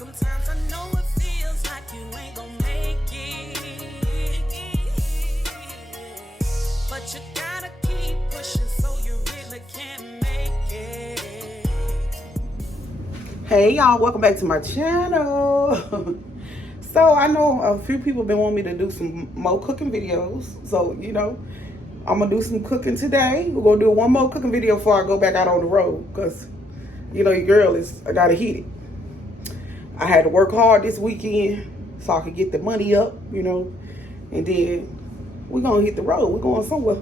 Sometimes I know it feels like you ain't gonna make it, but you gotta keep pushing so you really can make it. Hey y'all, welcome back to my channel. So I know a few people been wanting me to do some more cooking videos. So, you know, I'm gonna do some cooking today. We're gonna do one more cooking video before I go back out on the road. Cause, you know, your girl I gotta hit it. I had to work hard this weekend so I could get the money up, you know. And then we're gonna hit the road. We're going somewhere.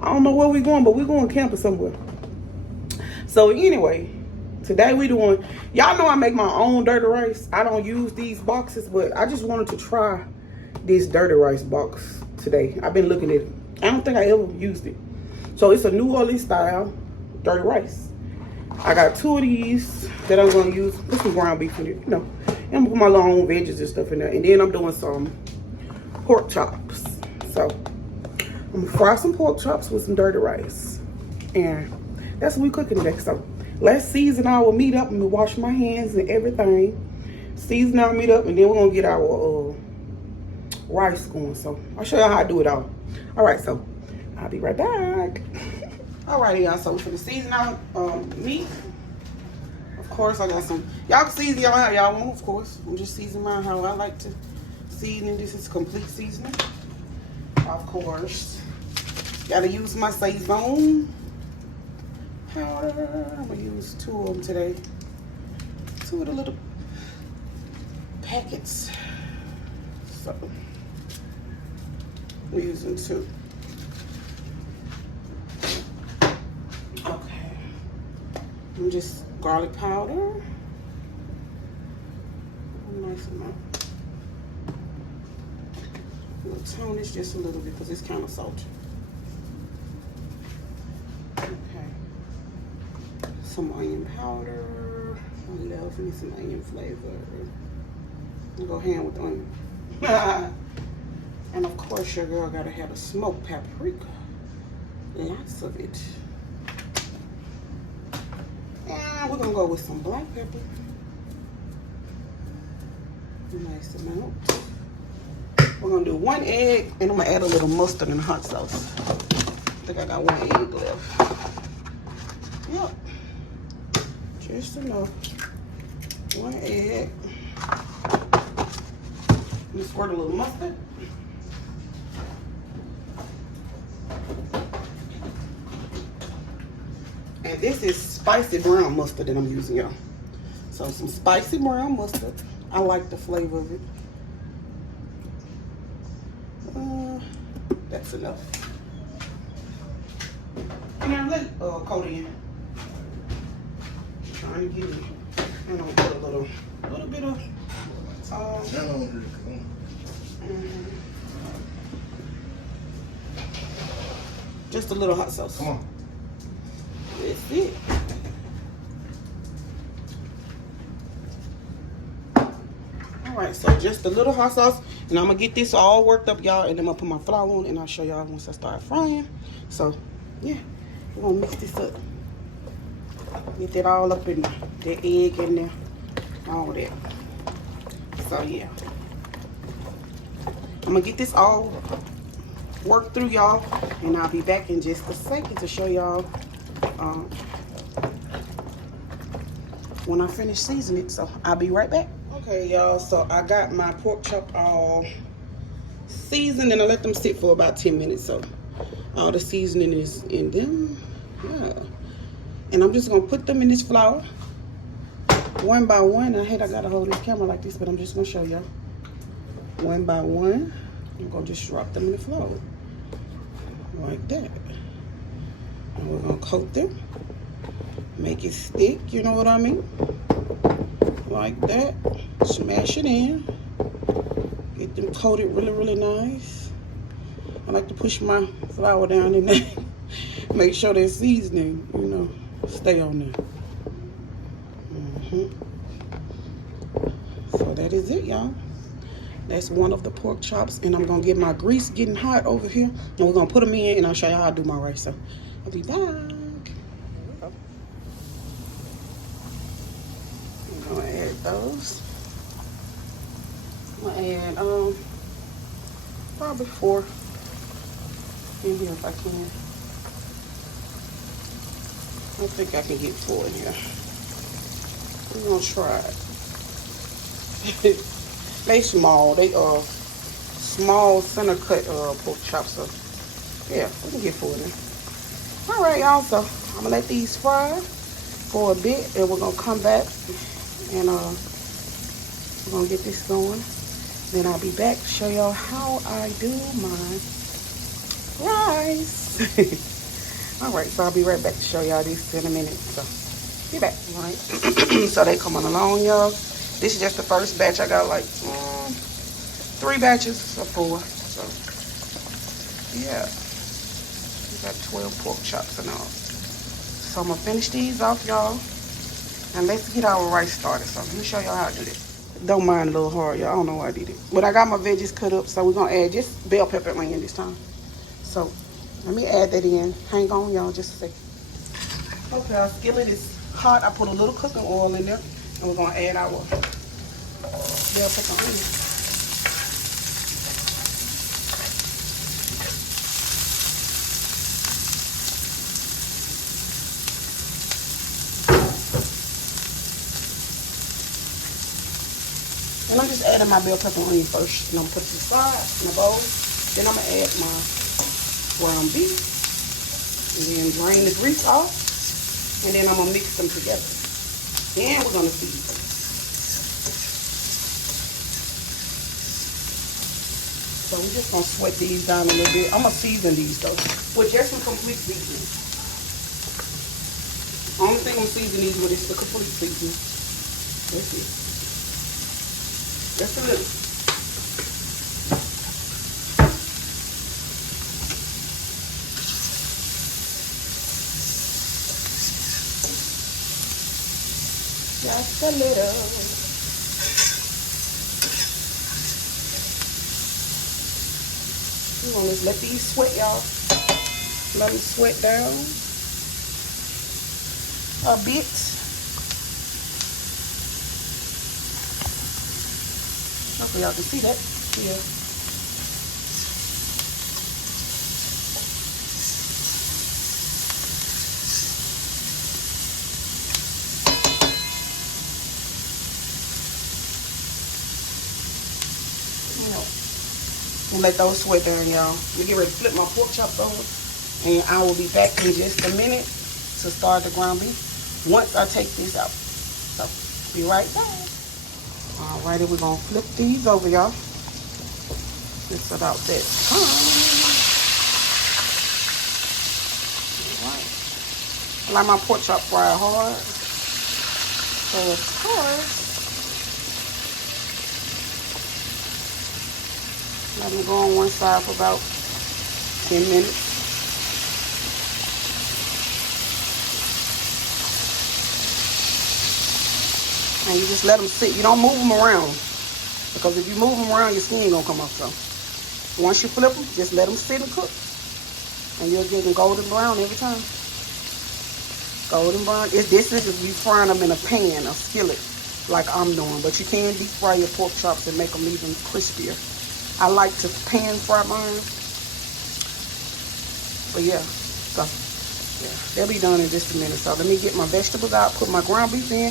I don't know where we're going, but we're going camping somewhere. So anyway, today we doing, y'all know I make my own dirty rice. I don't use these boxes, but I just wanted to try this dirty rice box today. I've been looking at it. I don't think I ever used it. So it's a New Orleans style dirty rice. I got 2 of these that I'm gonna use. Put some ground beef in it, you know. And I'm gonna put my long veggies and stuff in there. And then I'm doing some pork chops. So I'm gonna fry some pork chops with some dirty rice. And that's what we cooking today. So let's season our meat up. I'm gonna wash my hands and everything. Season our meat up, and then we're gonna get our rice going. So I'll show y'all how I do it all. All right, so I'll be right back. Alrighty, y'all. So for the season our meat, of course I got some. Y'all can season y'all how y'all want. Of course, I'm just seasoning mine how I like to season. This is complete seasoning. Of course, gotta use my Sazón powder. I'm gonna use 2 of them today. 2 of the little packets. So we're using 2. Okay. And just garlic powder. A nice amount. We'll tone this just a little bit because it's kind of salty. Some onion powder. I love me some onion flavor. I'll go hand with onion. And of course your girl gotta have a smoked paprika. Lots of it. And we're gonna go with some black pepper. A nice amount. We're gonna do 1 egg, and I'm gonna add a little mustard and hot sauce. I think I got 1 egg left. Yep. Just enough. 1 egg. Just squirt a little mustard. And this is spicy brown mustard that I'm using, y'all. So some spicy brown mustard. I like the flavor of it. That's enough. And now let coat in. Trying to get it. And I'm gonna put a little bit of just a little hot sauce. Come on. That's it. Alright, so just a little hot sauce. And I'm gonna get this all worked up, y'all, and then I'm gonna put my flour on, and I'll show y'all once I start frying. So yeah, we're gonna mix this up. Get that all up in there. The egg in there. All that. So yeah. I'm gonna get this all worked through, y'all. And I'll be back in just a second to show y'all when I finish seasoning it. So I'll be right back. Okay, y'all. So I got my pork chop all seasoned, and I let them sit for about 10 minutes. So all the seasoning is in them. Yeah. And I'm just gonna put them in this flour, 1 by 1. I gotta hold this camera like this, but I'm just gonna show y'all. 1 by 1. I'm gonna just drop them in the flour, like that. And we're gonna coat them, make it stick, you know what I mean? Like that. Smash it in. Get them coated really, really nice. I like to push my flour down in there. Make sure that seasoning, you know, stay on there. So that is it, y'all. That's one of the pork chops, and I'm gonna get my grease getting hot over here, and we're gonna put them in, and I'll show you how I do my rice. So I'll be back. I'm gonna add those. I'm gonna add probably 4 in here if I can. I think I can get 4 in here. We're gonna try it. They small. They small center cut pork chops. So yeah, we can get 4 in there. All right, y'all. So I'm gonna let these fry for a bit, and we're gonna come back and we're gonna get this going. Then I'll be back to show y'all how I do my rice. All right, so I'll be right back to show y'all this in a minute. So be back. All right. So they coming along, y'all. This is just the first batch. I got like 3 batches of 4. So yeah, we got 12 pork chops and all. So I'm gonna finish these off, y'all, and let's get our rice started. So let me show y'all how to do this. Don't mind a little hard, y'all. I don't know why I did it, but I got my veggies cut up, so we're gonna add just bell pepper and onion this time. So let me add that in. Hang on, y'all, just a second. Okay, our skillet is hot. I put a little cooking oil in there, and we're gonna add our bell pepper and onion. And I'm just adding my bell pepper and onion first. And I'm gonna put it to the side in a bowl. Then I'm gonna add my ground beef. And then drain the grease off. And then I'm gonna mix them together. Then we're gonna season. So we're just gonna sweat these down a little bit. I'm gonna season these though with just some complete seasoning. Only thing I'm seasoning these with is the complete seasoning. That's it. Just a little. Just a little. We're gonna just let these sweat, y'all. Let them sweat down a bit. Hopefully y'all can see that. Yeah. Let those sweat down, y'all. Let me get ready to flip my pork chops over, and I will be back in just a minute to start the ground beef once I take these out. So be right back. Alrighty, we're gonna flip these over, y'all. Just about that time. Alright. I like my pork chop fried hard. So of course, let them go on one side for about 10 minutes. And you just let them sit. You don't move them around. Because if you move them around, your skin gonna come up. So once you flip them, just let them sit and cook. And you'll get them golden brown every time. Golden brown. This is if you frying them in a pan, a skillet, like I'm doing. But you can deep fry your pork chops and make them even crispier. I like to pan fry mine. But yeah, so yeah, they'll be done in just a minute. So let me get my vegetables out, put my ground beef in,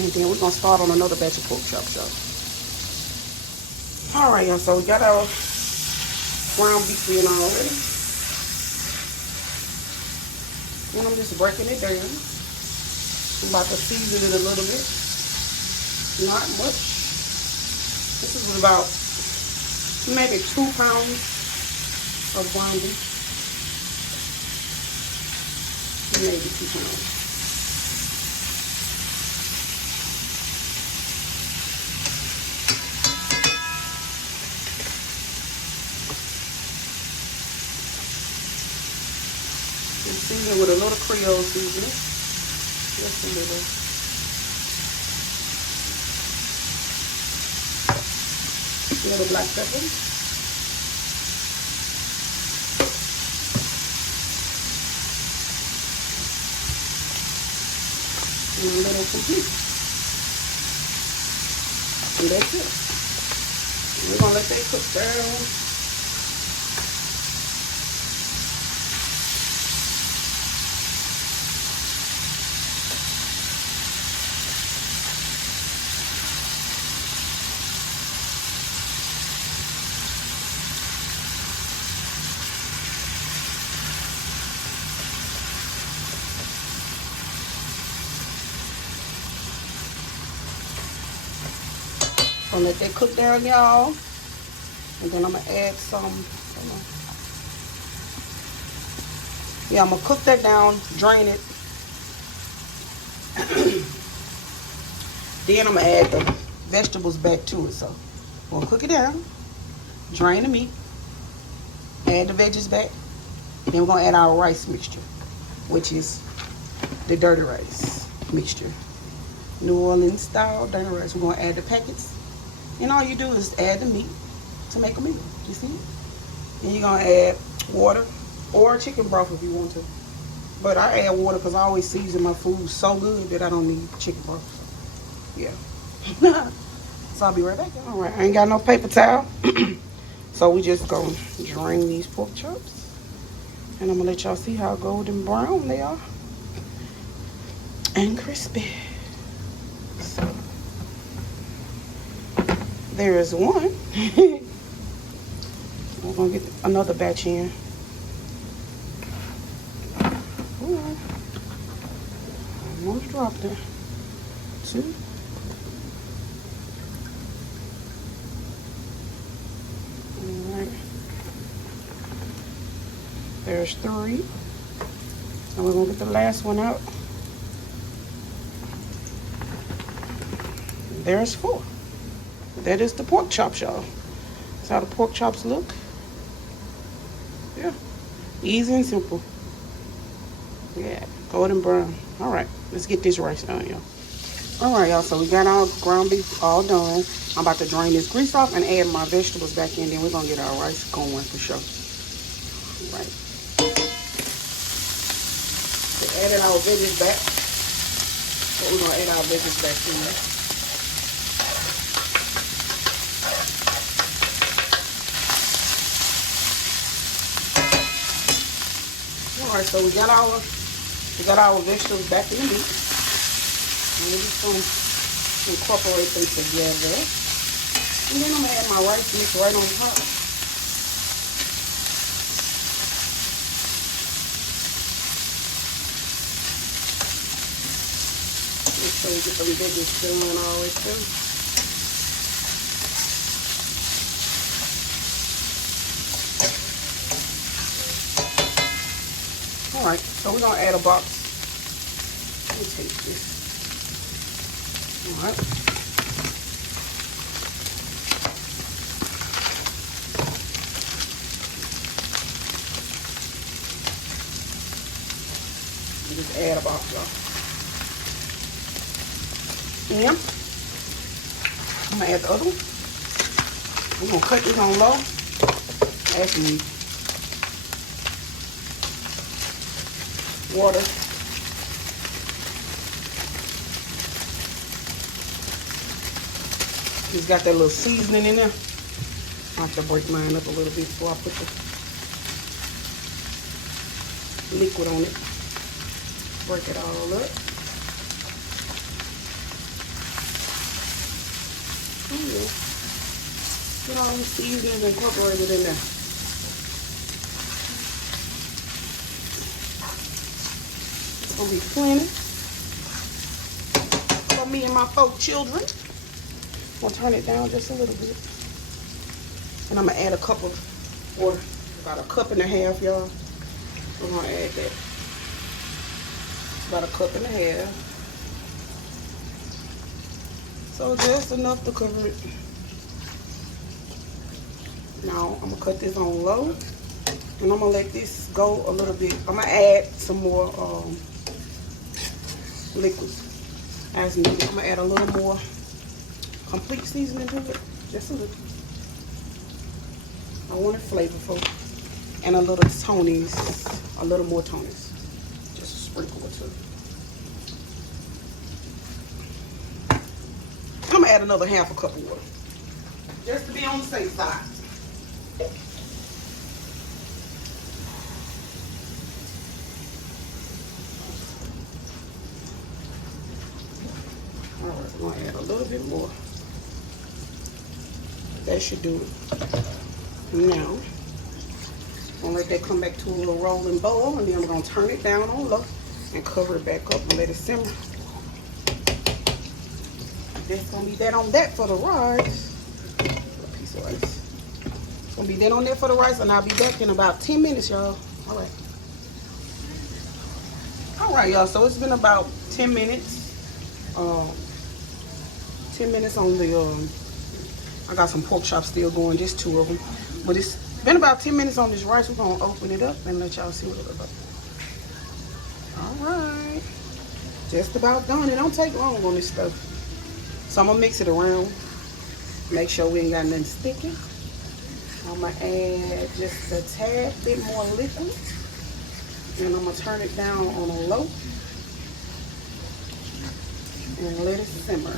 and then we're gonna start on another batch of pork chops, y'all. All right, y'all. So we got our ground beef in already, and I'm just breaking it down. I'm about to season it a little bit, not much. This is about maybe 2 pounds of ground beef. Maybe 2 pounds. And season with a little Creole seasoning. Just a little. A little black pepper. And a little complete. And that's it. We're gonna let that cook down. Gonna let that cook down, y'all. And then I'm gonna add some, yeah, I'm gonna cook that down, drain it. Then I'm gonna add the vegetables back to it. So we'll cook it down, drain the meat, add the veggies back. Then we're gonna add our rice mixture, which is the dirty rice mixture. New Orleans style dirty rice. We're gonna add the packets. And all you do is add the meat to make a meal. You see? And you're gonna add water or chicken broth if you want to. But I add water because I always season my food so good that I don't need chicken broth. So, yeah. So I'll be right back. All right, I ain't got no paper towel. So we just gonna drain these pork chops. And I'm gonna let y'all see how golden brown they are. And crispy. So there is one. We're gonna get another batch in. Ooh. Almost dropped it. 2. Alright. There's 3. And we're gonna get the last one out. There's 4. That is the pork chops, y'all. That's how the pork chops look. Yeah. Easy and simple. Yeah. Golden brown. All right. Let's get this rice done, y'all. All right, y'all. So we got our ground beef all done. I'm about to drain this grease off and add my vegetables back in. Then we're going to get our rice going for sure. All right. We added our veggies back. So we're going to add our veggies back in there. Alright, so we got our vegetables back in the meat. And we're just gonna incorporate them together. And then I'm gonna add my rice mix right on top. Make sure we get them veggies done all the way through. Alright, so we're gonna add a box. Let me take this. Alright. Just add a box, y'all. And I'm gonna add the other one. We're gonna cut this on low. Add some water. It's got that little seasoning in there. I have to break mine up a little bit before I put the liquid on it. Break it all up. Oh yeah. Get all these seasonings incorporated in there. Gonna be plenty for me and my 4 children. I'm gonna turn it down just a little bit. And I'm gonna add a cup of water. About a cup and a half, y'all. We're gonna add that. About a cup and a half. So just enough to cover it. Now I'm gonna cut this on low. And I'm gonna let this go a little bit. I'm gonna add some more liquid as needed. I'm gonna add a little more complete seasoning to it, just a little. I want it flavorful, and a little Tony's, a little more Tony's, just a sprinkle or 2. I'm gonna add another half a cup of water. just to be on the safe side. All right, we're gonna add a little bit more. That should do it. Now, I'm gonna let that come back to a little rolling boil, and then I'm gonna turn it down on low and cover it back up and let it simmer. That's gonna be that on that for the rice. A piece of rice. It's gonna be that on that for the rice, and I'll be back in about 10 minutes, y'all. All right. All right, y'all. So it's been about 10 minutes. 10 minutes on the. I got some pork chops still going, just 2 of them. But it's been about 10 minutes on this rice. We're gonna open it up and let y'all see what it looks like. All right. Just about done. It don't take long on this stuff. So I'm gonna mix it around. Make sure we ain't got nothing sticky. I'm gonna add just a tad bit more liquid. And I'm gonna turn it down on a low. And let it simmer.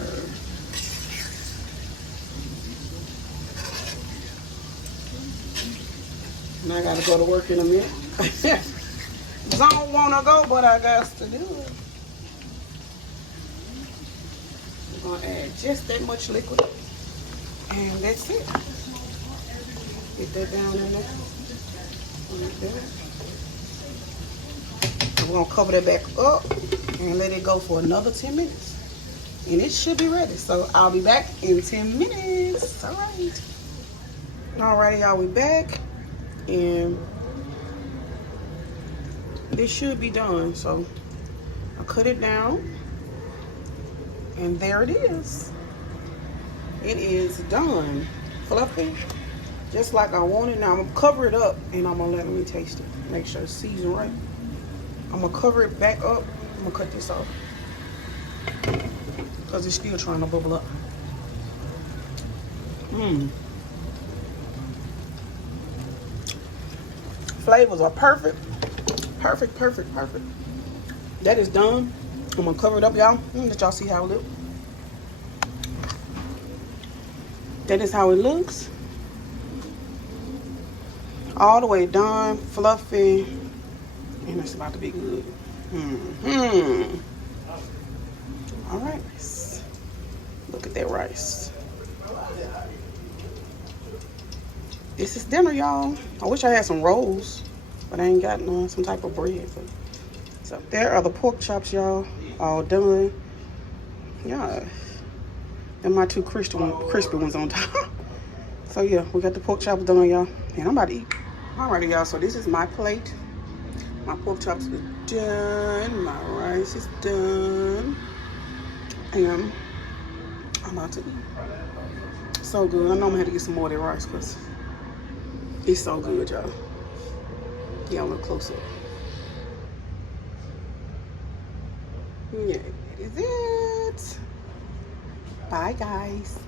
And I gotta go to work in a minute. Don't wanna go, but I got to do it. We're gonna add just that much liquid. And that's it. Get that down in there. Like that. And we're gonna cover that back up and let it go for another 10 minutes. And it should be ready. So I'll be back in 10 minutes. All right. Alrighty, y'all, we back. And this should be done. So I cut it down. And there it is. It is done. Fluffy. Just like I want it. Now I'm going to cover it up and I'm going to let me taste it. Make sure it's seasoned right. I'm going to cover it back up. I'm going to cut this off. Because it's still trying to bubble up. Flavors are perfect. Perfect, perfect, perfect. That is done. I'm going to cover it up, y'all. Let y'all see how it looks. That is how it looks. All the way done, fluffy, and it's about to be good. All right, look at that rice. This is dinner, y'all. I wish I had some rolls, but I ain't got none, some type of bread. So there are the pork chops, y'all, all done. Yeah, and my 2 crispy ones on top. So yeah, we got the pork chops done, y'all, and I'm about to eat. Alrighty, y'all, so this is my plate. My pork chops are done. My rice is done. And I'm about to eat. So good. I know I'm gonna have to get some more of that rice because it's so good, y'all. Y'all look close up. Yeah, that is it. Bye, guys.